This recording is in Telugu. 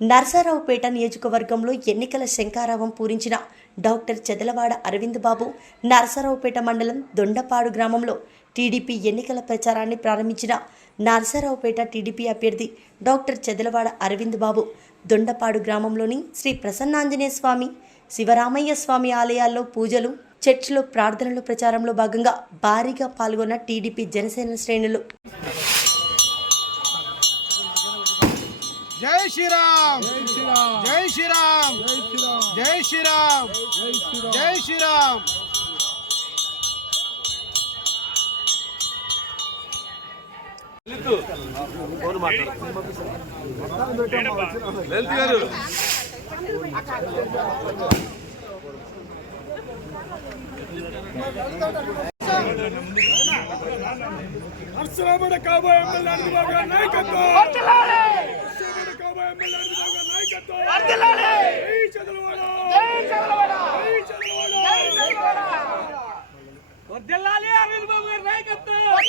నర్సారావుపేట నియోజకవర్గంలో ఎన్నికల శంకారావం పూరించిన డాక్టర్ చెదలవాడ అరవింద్ బాబు నర్సారావుపేట మండలం దొండపాడు గ్రామంలో టీడీపీ ఎన్నికల ప్రచారాన్ని ప్రారంభించిన నర్సారావుపేట టీడీపీ అభ్యర్థి డాక్టర్ చెదలవాడ అరవింద్ బాబు దొండపాడు గ్రామంలోని శ్రీ ప్రసన్నాంజనేయ స్వామి శివరామయ్య స్వామి ఆలయాల్లో పూజలు చర్చిలో ప్రార్థనలు ప్రచారంలో భాగంగా భారీగా పాల్గొన్న టీడీపీ జనసేన శ్రేణులు. జై శ్రీరామ్. జై శ్రీరామ్. జై శ్రీరామ్. జై శ్రీరామ్. అనిల్ గారి నాయకత్వం. వర్దిల్లాలి అరవింద్ బాబు గారి నాయకత్వం!